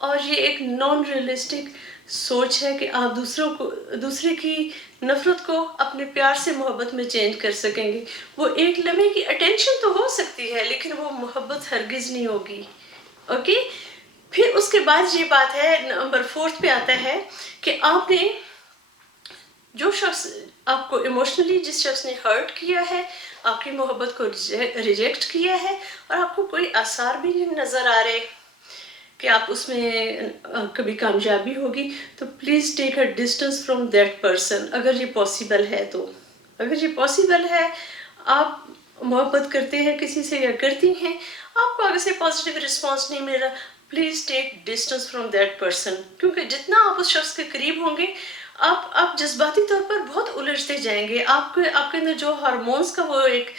اور یہ ایک نان ریئلسٹک سوچ ہے کہ آپ دوسرے کی نفرت کو اپنے پیار سے محبت میں چینج کر سکیں گے. وہ ایک لمحے کی اٹینشن تو ہو سکتی ہے لیکن وہ محبت ہرگز نہیں ہوگی. اوکے. پھر اس کے بعد یہ بات ہے، نمبر 4 پہ آتا ہے کہ آپ نے جو شخص آپ کو ایموشنلی، جس شخص نے ہرٹ کیا ہے، آپ کی محبت کو ریجیکٹ کیا ہے، اور آپ کو کوئی آثار بھی نہیں نظر آ رہے کہ آپ اس میں کبھی کامیابی ہوگی، تو please take a distance from that person. اگر یہ پاسبل ہے تو، اگر یہ پاسبل ہے، آپ محبت کرتے ہیں کسی سے یا کرتی ہیں، آپ کو آگے سے پازیٹیو رسپانس نہیں مل رہا، please take distance from that person. کیونکہ جتنا آپ اس شخص کے قریب ہوں گے، آپ جذباتی طور پر بہت الجھتے جائیں گے. آپ کے اندر جو ہارمونز کا وہ ایک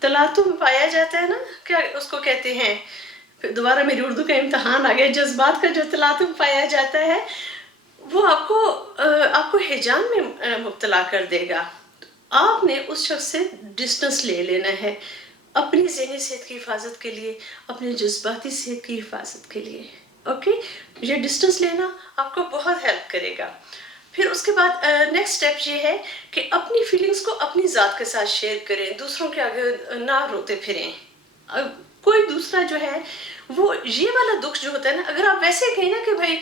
تلاطم پایا جاتا ہے نا، کیا اس کو کہتے ہیں، دوبارہ میری اردو کا امتحان آ گیا، جذبات کا جو تلاطم پایا جاتا ہے وہ آپ کو ہیجان میں مبتلا کر دے گا. آپ نے اس شخص سے ڈسٹینس لے لینا ہے، اپنی ذہنی صحت کی حفاظت کے لیے، اپنی جذباتی صحت کی حفاظت کے لیے. اوکے. یہ ڈسٹینس لینا آپ کو بہت ہیلپ کرے گا. پھر اس کے بعد نیکسٹ اسٹیپ یہ ہے کہ اپنی فیلنگس کو اپنی ذات کے ساتھ شیئر کریں، دوسروں کے آگے نہ روتے پھریں. کوئی دوسرا جو ہے وہ یہ والا دکھ جو ہوتا ہے نا، اگر آپ ویسے کہیں نا کہ بھائی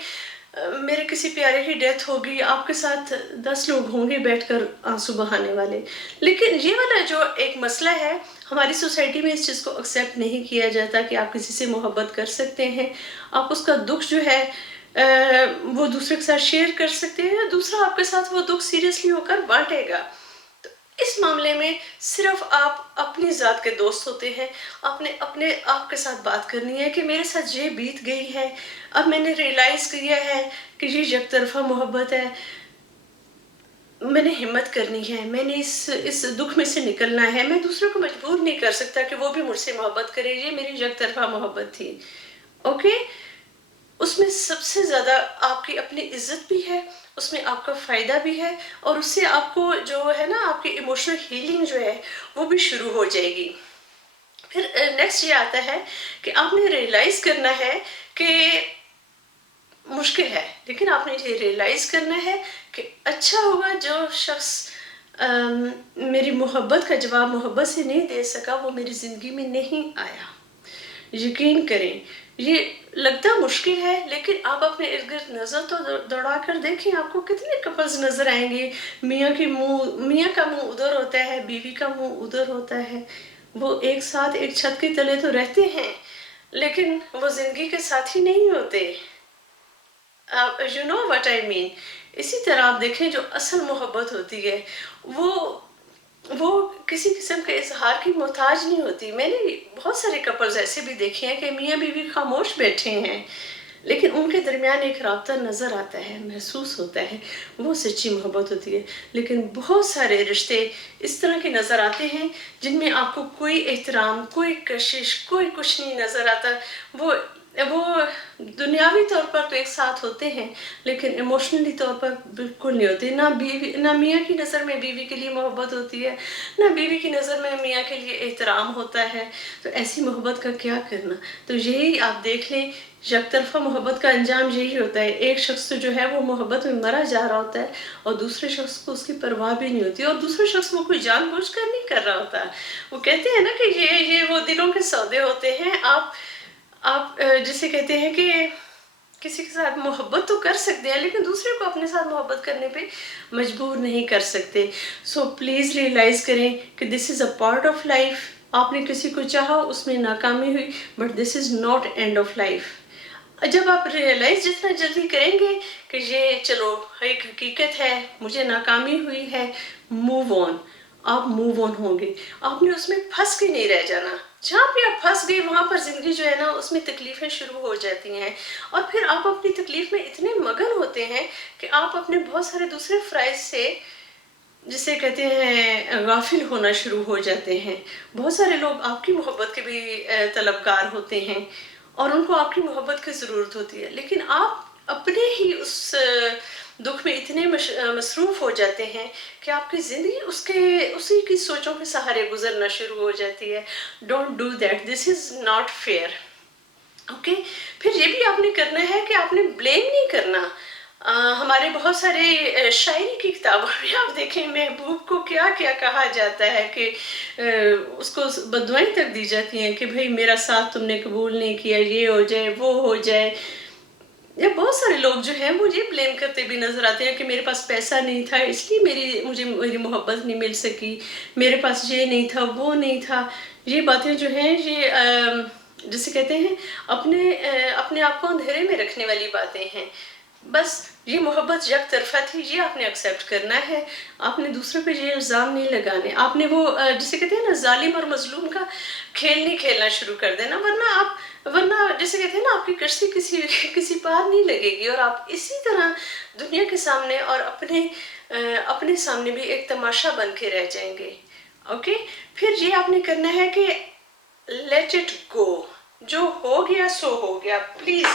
میرے کسی پیارے کی ڈیتھ ہوگی، آپ کے ساتھ 10 لوگ ہوں گے بیٹھ کر آنسو بہانے والے، لیکن یہ والا جو ایک مسئلہ ہے، ہماری سوسائٹی میں اس چیز کو ایکسیپٹ نہیں کیا جاتا کہ آپ کسی سے محبت کر سکتے ہیں، آپ اس کا دکھ جو ہے وہ دوسرے کے ساتھ شیئر کر سکتے ہیں، دوسرا آپ کے ساتھ وہ دکھ سیریسلی ہو کر بانٹے گا. تو اس معاملے میں صرف آپ اپنی ذات کے دوست ہوتے ہیں. آپ نے اپنے آپ کے ساتھ بات کرنی ہے کہ میرے ساتھ یہ بیت گئی ہے، اب میں نے ریئلائز کیا ہے کہ یہ یک طرفہ محبت ہے، میں نے ہمت کرنی ہے، میں نے اس دکھ میں سے نکلنا ہے. میں دوسرے کو مجبور نہیں کر سکتا کہ وہ بھی مجھ سے محبت کرے، یہ میری یک طرفہ محبت تھی. اوکے. اس میں سب سے زیادہ آپ کی اپنی عزت بھی ہے، اس میں آپ کا فائدہ بھی ہے، اور اس سے آپ کو جو ہے نا، آپ کی ایموشنل ہیلنگ جو ہے وہ بھی شروع ہو جائے گی. پھر نیکسٹ یہ آتا ہے کہ آپ نے ریئلائز کرنا ہے کہ مشکل ہے، لیکن آپ نے یہ ریئلائز کرنا ہے کہ اچھا ہوگا جو شخص میری محبت کا جواب محبت سے نہیں دے سکا، وہ میری زندگی میں نہیں آیا. یقین کریں، یہ لگتا مشکل ہے، لیکن آپ اپنے ارد گرد نظر تو دوڑا کر دیکھیں، آپ کو کتنے کپلز نظر آئیں گے، میاں کا منہ ادھر ہوتا ہے، بیوی کا منہ ادھر ہوتا ہے، وہ ایک ساتھ ایک چھت کے تلے تو رہتے ہیں لیکن وہ زندگی کے ساتھی نہیں ہوتے. یو نو وٹ آئی مین. اسی طرح آپ دیکھیں جو اصل محبت ہوتی ہے وہ کسی قسم کے اظہار کی محتاج نہیں ہوتی. میں نے بہت سارے کپلز ایسے بھی دیکھے ہیں کہ میاں بیوی خاموش بیٹھے ہیں لیکن ان کے درمیان ایک رابطہ نظر آتا ہے، محسوس ہوتا ہے، وہ سچی محبت ہوتی ہے. لیکن بہت سارے رشتے اس طرح کے نظر آتے ہیں جن میں آپ کو کوئی احترام، کوئی کشش، کوئی کچھ نہیں نظر آتا. وہ دنیاوی طور پر تو ایک ساتھ ہوتے ہیں لیکن ایموشنلی طور پر بالکل نہیں ہوتے. نہ میاں کی نظر میں بیوی کے لیے محبت ہوتی ہے، نہ بیوی کی نظر میں میاں کے لیے احترام ہوتا ہے. تو ایسی محبت کا کیا کرنا؟ تو یہی آپ دیکھ لیں، یک طرفہ محبت کا انجام یہی ہوتا ہے. ایک شخص جو ہے وہ محبت میں مرا جا رہا ہوتا ہے اور دوسرے شخص کو اس کی پرواہ بھی نہیں ہوتی، اور دوسرا شخص وہ کوئی جان بوجھ کر نہیں کر رہا ہوتا. وہ کہتے ہیں نا کہ یہ وہ دلوں کے سودے ہوتے ہیں. آپ جسے کہتے ہیں کہ کسی کے ساتھ محبت تو کر سکتے ہیں لیکن دوسرے کو اپنے ساتھ محبت کرنے پہ مجبور نہیں کر سکتے. سو پلیز ریئلائز کریں کہ دس از اے پارٹ آف لائف. آپ نے کسی کو چاہا، اس میں ناکامی ہوئی، but this is not and of life. جب آپ ریئلائز جتنا جلدی کریں گے کہ یہ چلو ایک حقیقت ہے، مجھے ناکامی ہوئی ہے، موو آن، آپ موو آن ہوں گے. آپ نے اس میں پھنس کے نہیں رہ جانا. جہاں پہ آپ پھنس گئے وہاں پر زندگی جو ہے نا، اس میں تکلیفیں شروع ہو جاتی ہیں، اور پھر آپ اپنی تکلیف میں اتنے مگن ہوتے ہیں کہ آپ اپنے بہت سارے دوسرے فرائض سے، جسے کہتے ہیں، غافل ہونا شروع ہو جاتے ہیں. بہت سارے لوگ آپ کی محبت کے بھی طلبگار ہوتے ہیں اور ان کو آپ کی محبت کی ضرورت ہوتی ہے، لیکن آپ اپنے ہی اس دکھ میں اتنے مصروف ہو جاتے ہیں کہ آپ کی زندگی اسی کی سوچوں کے سہارے گزرنا شروع ہو جاتی ہے. Don't do that. This is not fair. Okay. پھر یہ بھی آپ نے کرنا ہے کہ آپ نے بلیم نہیں کرنا. ہمارے بہت سارے شاعری کی کتابوں میں آپ دیکھیں محبوب کو کیا کیا کہا جاتا ہے کہ اس کو بددعائیں تک دی جاتی ہیں کہ بھئی میرا ساتھ تم نے قبول نہیں کیا، یہ ہو جائے وہ ہو جائے. یا بہت سارے لوگ جو ہیں وہ یہ بلیم کرتے بھی نظر آتے ہیں کہ میرے پاس پیسہ نہیں تھا اس لیے مجھے میری محبت نہیں مل سکی، میرے پاس یہ نہیں تھا وہ نہیں تھا. یہ باتیں جو ہیں یہ جسے کہتے ہیں اپنے آپ کو اندھیرے میں رکھنے والی باتیں ہیں. بس یہ محبت یک طرفہ تھی، یہ آپ نے ایکسیپٹ کرنا ہے. آپ نے دوسرے پہ یہ الزام نہیں لگانے. آپ نے وہ جسے کہتے ہیں نا ظالم اور مظلوم کا کھیل نہیں کھیلنا شروع کر دینا، ورنہ جیسے کہتے ہیں نا آپ کی کشتی کسی پار نہیں لگے گی، اور آپ اسی طرح دنیا کے سامنے اور اپنے سامنے بھی ایک تماشا بن کے رہ جائیں گے. اوکے. پھر یہ آپ نے کرنا ہے کہ لیٹ اٹ گو. جو ہو گیا سو ہو گیا. پلیز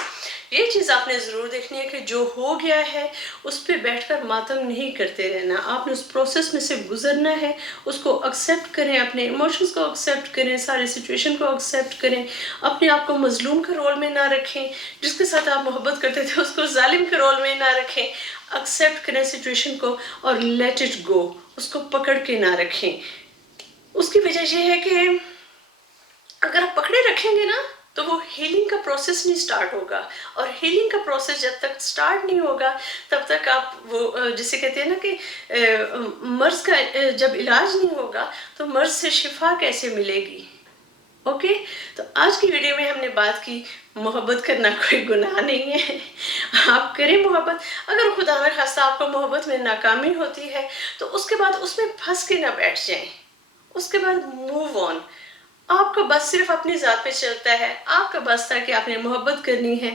یہ چیز آپ نے ضرور دیکھنی ہے کہ جو ہو گیا ہے اس پہ بیٹھ کر ماتم نہیں کرتے رہنا. آپ نے اس پروسیس میں سے گزرنا ہے. اس کو ایکسیپٹ کریں، اپنے ایموشنز کو ایکسیپٹ کریں، سارے سچویشن کو ایکسیپٹ کریں. اپنے آپ کو مظلوم کے رول میں نہ رکھیں. جس کے ساتھ آپ محبت کرتے تھے اس کو ظالم کے رول میں نہ رکھیں. ایکسیپٹ کریں سچویشن کو اور لیٹ اٹ گو. اس کو پکڑ کے نہ رکھیں. اس کی وجہ یہ ہے کہ اگر آپ پکڑے رکھیں گے نا تو وہ ہیلنگ کا پروسیس نہیں سٹارٹ ہوگا. اور ہیلنگ کا پروسیس جب تک سٹارٹ نہیں ہوگا تب تک آپ وہ جسے کہتے ہیں نا کہ مرض کا جب علاج نہیں ہوگا تو مرض سے شفا کیسے ملے گی. اوکے. تو آج کی ویڈیو میں ہم نے بات کی محبت کرنا کوئی گناہ نہیں ہے. آپ کریں محبت. اگر خدا نہ خواستہ آپ کو محبت میں ناکامی ہوتی ہے تو اس کے بعد اس میں پھنس کے نہ بیٹھ جائیں. اس کے بعد موو آن. آپ کا بس صرف اپنی ذات پہ چلتا ہے. آپ کا بس تھا کہ آپ نے محبت کرنی ہے.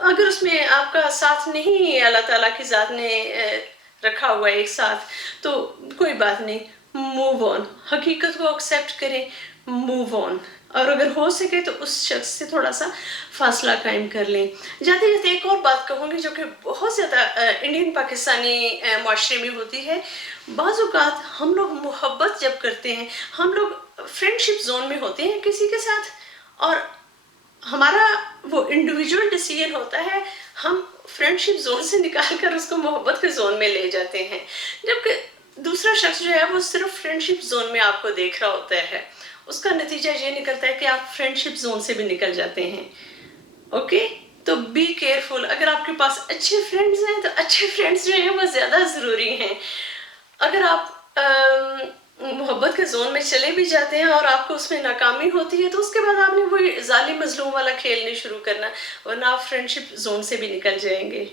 اگر اس میں آپ کا ساتھ نہیں اللہ تعالیٰ کی ذات نے رکھا ہوا ہے ایک ساتھ تو کوئی بات نہیں. Move on. حقیقت کو ایکسیپٹ کریں. Move on. اور اگر ہو سکے تو اس شخص سے تھوڑا سا فاصلہ قائم کر لیں. جاتے جاتے ایک اور بات کہوں گی جو کہ بہت زیادہ انڈین پاکستانی معاشرے میں ہوتی ہے. بعض اوقات ہم لوگ محبت جب کرتے ہیں ہم لوگ فرینڈ شپ زون میں ہوتے ہیں کسی کے ساتھ، اور ہمارا وہ انڈیویجول ڈیسیژن ہوتا ہے ہم فرینڈ شپ زون سے نکال کر اس کو محبت کے زون میں لے جاتے ہیں، جبکہ دوسرا شخص جو ہے وہ صرف فرینڈ شپ زون میں آپ کو دیکھ رہا ہوتا ہے. اس کا نتیجہ یہ نکلتا ہے کہ آپ فرینڈ شپ زون سے بھی نکل جاتے ہیں. اوکے. تو بی کیئرفل. اگر آپ کے پاس اچھے فرینڈز ہیں تو اچھے فرینڈز جو ہیں وہ زیادہ ضروری ہیں. اگر آپ محبت کے زون میں چلے بھی جاتے ہیں اور آپ کو اس میں ناکامی ہوتی ہے تو اس کے بعد آپ نے وہی ظالم مظلوم والا کھیل نہیں شروع کرنا، ورنہ آپ فرینڈ شپ زون سے بھی نکل جائیں گے.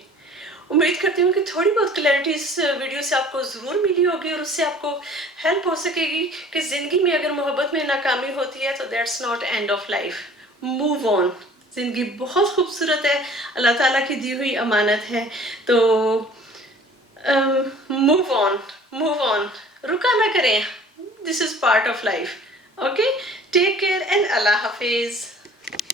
امید کرتی ہوں کہ تھوڑی بہت کلیئرٹی اس ویڈیو سے آپ کو ضرور ملی ہوگی اور اس سے آپ کو ہیلپ ہو سکے گی کہ زندگی میں اگر محبت میں ناکامی ہوتی ہے تو that's not and of life. Move on. زندگی بہت خوبصورت ہے، اللہ تعالیٰ کی دی ہوئی امانت ہے. تو موو آن. Move on. رکا نہ کریں. This is part of life. Okay. Take care and اللہ حافظ.